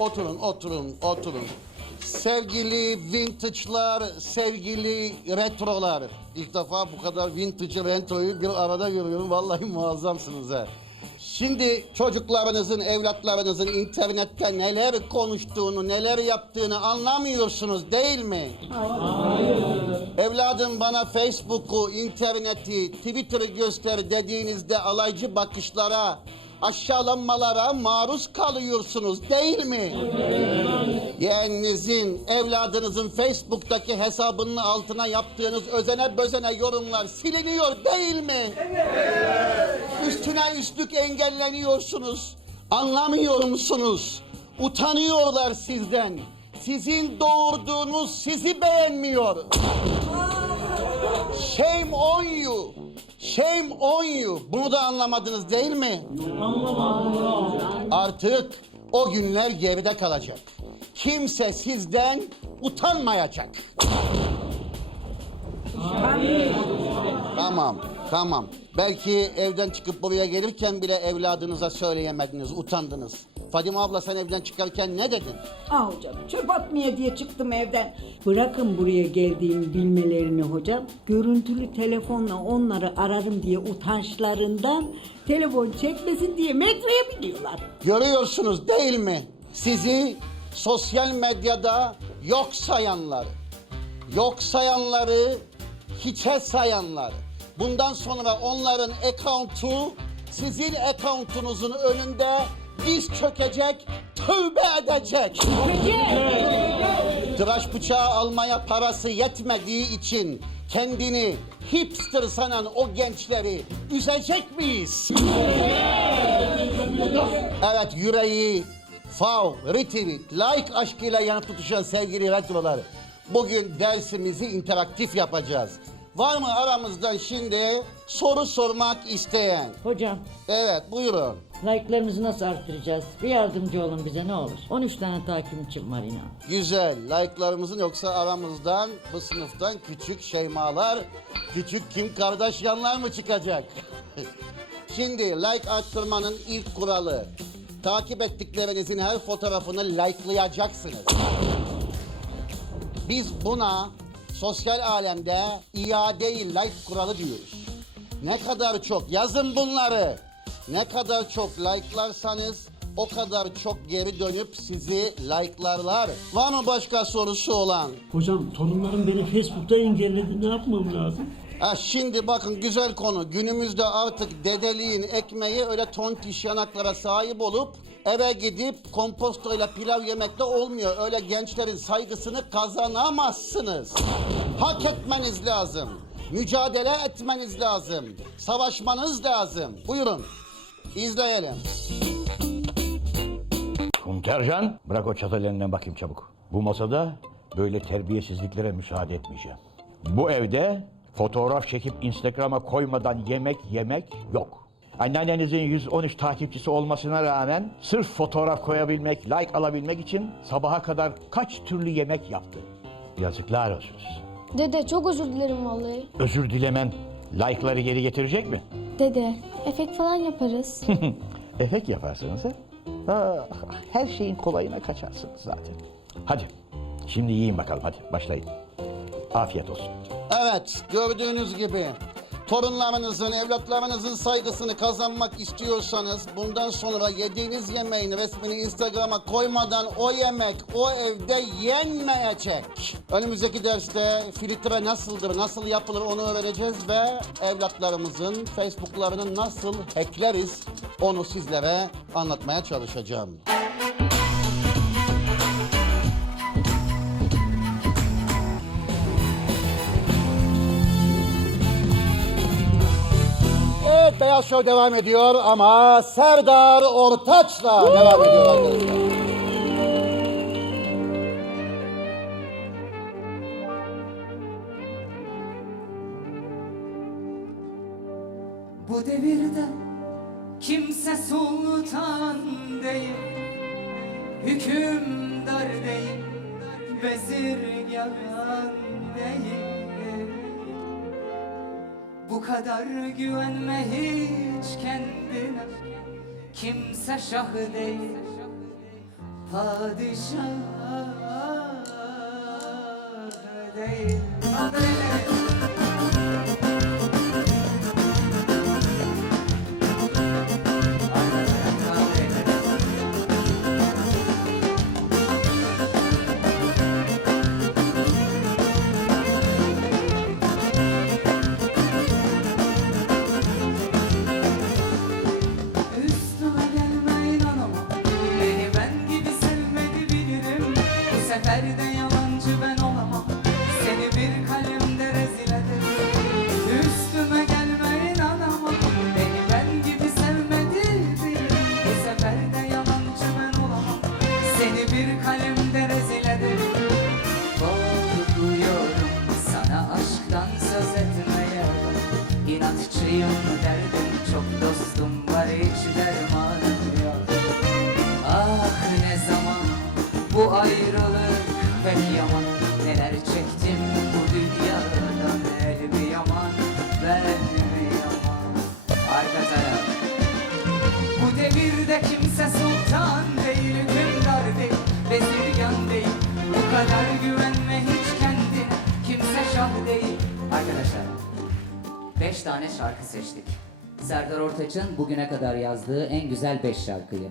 Oturun, oturun, oturun. Sevgili vintage'lar, sevgili retrolar. İlk defa bu kadar vintage retroyu bir arada görüyorum. Vallahi muazzamsınız ha. Şimdi çocuklarınızın, evlatlarınızın internette neler konuştuğunu, neler yaptığını anlamıyorsunuz değil mi? Evladım bana Facebook'u, interneti, Twitter'ı göster dediğinizde alaycı bakışlara, aşağılanmalara maruz kalıyorsunuz değil mi? Yeğeninizin, evladınızın Facebook'taki hesabının altına yaptığınız özene bözene yorumlar siliniyor değil mi? Üstüne üstlük engelleniyorsunuz. Anlamıyor musunuz? Utanıyorlar sizden. Sizin doğurduğunuz sizi beğenmiyor. Shame on you. Shame on you. Bunu da anlamadınız değil mi? Artık o günler geride kalacak. Kimse sizden utanmayacak. Tamam, tamam. Belki evden çıkıp buraya gelirken bile evladınıza söyleyemediniz, utandınız. Fadime abla sen evden çıkarken ne dedin? Ah hocam çöp atmaya diye çıktım evden. Bırakın buraya geldiğimi bilmelerini hocam. Görüntülü telefonla onları ararım diye utançlarından telefon çekmesin diye metroya biniyorlar. Görüyorsunuz değil mi? Sizi sosyal medyada yok sayanlar, yok sayanları hiçe sayanlar. Bundan sonra onların account'u sizin account'unuzun önünde diz çökecek, tövbe edecek. Tıraş bıçağı almaya parası yetmediği için kendini hipster sanan o gençleri üzecek miyiz? Evet yüreği fav, retweet, like aşkıyla yanıp tutuşan sevgili retrolar. Bugün dersimizi interaktif yapacağız. Var mı aramızdan şimdi soru sormak isteyen? Hocam, Evet buyurun. like'larımızı nasıl arttıracağız? Bir yardımcı olun bize ne olur. 13 tane takipçim var inan. Güzel. Like'larımızın yoksa aramızdan bu sınıftan küçük şeymalar, küçük Kim Kardashianlar mı çıkacak? Şimdi like arttırmanın ilk kuralı. Takip ettiklerinizin her fotoğrafını likelayacaksınız. Biz buna sosyal alemde iade-i like kuralı diyoruz. Ne kadar çok yazın bunları. Ne kadar çok like'larsanız o kadar çok geri dönüp sizi like'larlar. Var mı başka sorusu olan? Hocam torunlarım beni Facebook'ta engelledi. Ne yapmam lazım? Şimdi bakın güzel konu. Günümüzde artık dedeliğin ekmeği öyle tontiş yanaklara sahip olup eve gidip kompostoyla pilav yemekte olmuyor. Öyle gençlerin saygısını kazanamazsınız. Hak etmeniz lazım. Mücadele etmeniz lazım. Savaşmanız lazım. Buyurun. İzleyelim. Kuntercan, bırak o çatal elinden bakayım çabuk. Bu masada böyle terbiyesizliklere müsaade etmeyeceğim. Bu evde fotoğraf çekip Instagram'a koymadan yemek yemek yok. Anneannenizin 113 takipçisi olmasına rağmen sırf fotoğraf koyabilmek, like alabilmek için sabaha kadar kaç türlü yemek yaptı. Yazıklar olsun. Dede çok özür dilerim vallahi. Özür dilemen like'ları geri getirecek mi? Dede efekt falan yaparız. Efekt yaparsınız ha? Ah, her şeyin kolayına kaçarsınız zaten. Hadi şimdi yiyin bakalım hadi başlayın. Afiyet olsun. Evet, gördüğünüz gibi torunlarınızın, evlatlarınızın saygısını kazanmak istiyorsanız bundan sonra yediğiniz yemeğin resmini Instagram'a koymadan o yemek o evde yenmeyecek. Önümüzdeki derste filtre nasıldır, nasıl yapılır onu öğreneceğiz ve evlatlarımızın Facebook'larını nasıl hackleriz onu sizlere anlatmaya çalışacağım. Beyaz Show devam ediyor ama Serdar Ortaç'la devam ediyor arkadaşlar. Bu devirde kimse sultan değil Hükümdar değil Bezirgan değil Bu kadar güvenme hiç kendine. Kimse şah değil padişah değil. Kaldır ayrılık pek yaman Neler çektim bu dünyadan el mi yaman ben mi yaman Arka bu devirde kimse sultan değil, hükümdar değil, bezirgan değil. Bu kadar güvenme hiç kendine, kimse şah değil. Arkadaşlar, beş tane şarkı seçtik. Serdar Ortaç'ın bugüne kadar yazdığı en güzel beş şarkıyı.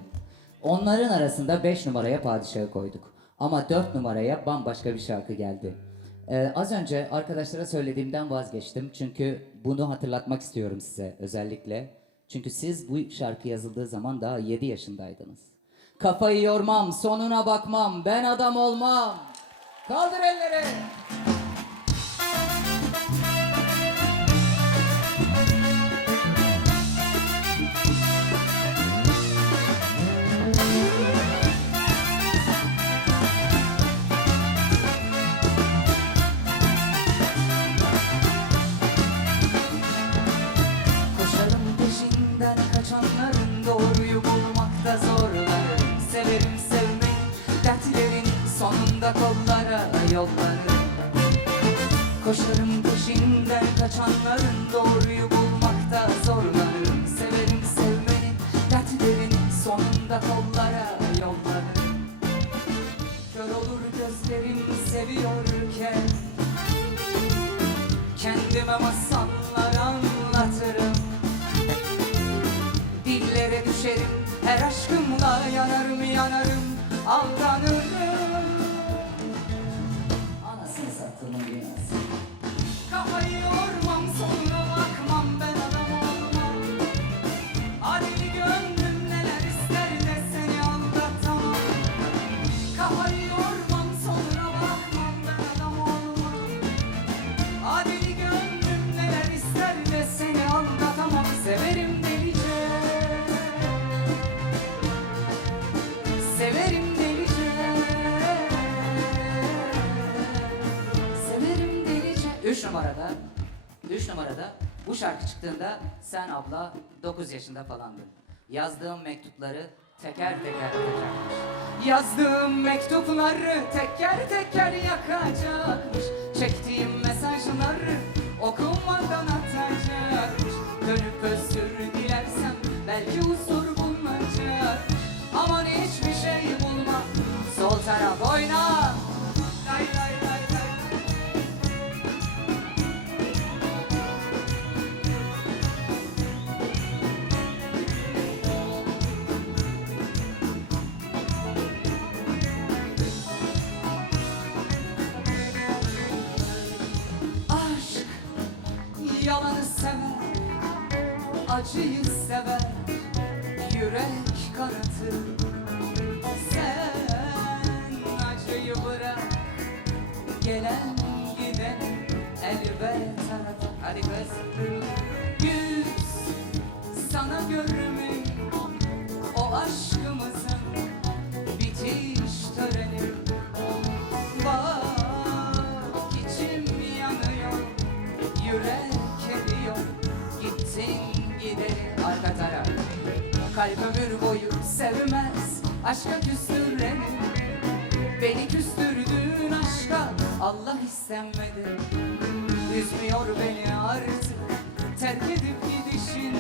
Onların arasında 5 numaraya Padişah'ı koyduk. Ama 4 numaraya bambaşka bir şarkı geldi. Ee, az önce arkadaşlara söylediğimden vazgeçtim. Çünkü bunu hatırlatmak istiyorum size özellikle. Çünkü siz bu şarkı yazıldığı zaman daha 7 yaşındaydınız. Kafayı yormam, sonuna bakmam, ben adam olmam. Kaldır elleri. Yollarım Koşarım peşinden kaçanların doğruyu bulmakta zorlarım Severim sevmenin dertlerin sonunda kollara yollarım Kör olur gözlerim seviyorken Kendime masallar anlatırım. Dillere düşerim her aşkımla yanarım yanarım. Aldanırım 3 numarada, 3 numarada bu şarkı çıktığında sen abla 9 yaşında falandın. Yazdığım mektupları teker teker yakacakmış. Yazdığım mektupları teker teker yakacakmış. Çektiğim mesajları okumadan atacakmış. Dönüp öz acıyı sever, yürek kanatır. Sen acıyı bırak, gelen giden elbet aratır. Hadi kız. Gittin gideri arka taraf. Kalp ömür boyu sevmez, aşka küstüreni. Beni küstürdüğün aşka Allah istenmedi. Üzmüyor beni artık, terk edip gidişin.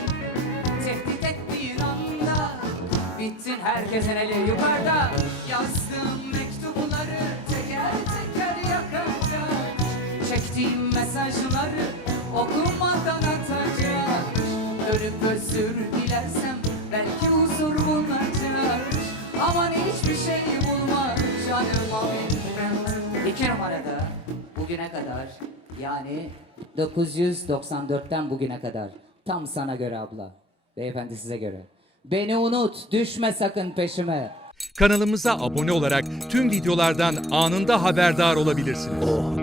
Tehdit ettiğin anda bittin herkesin eli yukarıda Yazdığım mektupları teker teker yakacak Çektiğim mesajları okumadan özür dilersem belki huzur bulunacak Aman hiçbir şey bulma canıma benim İki numarada bugüne kadar yani 994'ten bugüne kadar tam sana göre abla. Beyefendi size göre. Beni unut, düşme sakın peşime. Kanalımıza abone olarak tüm videolardan anında haberdar olabilirsiniz.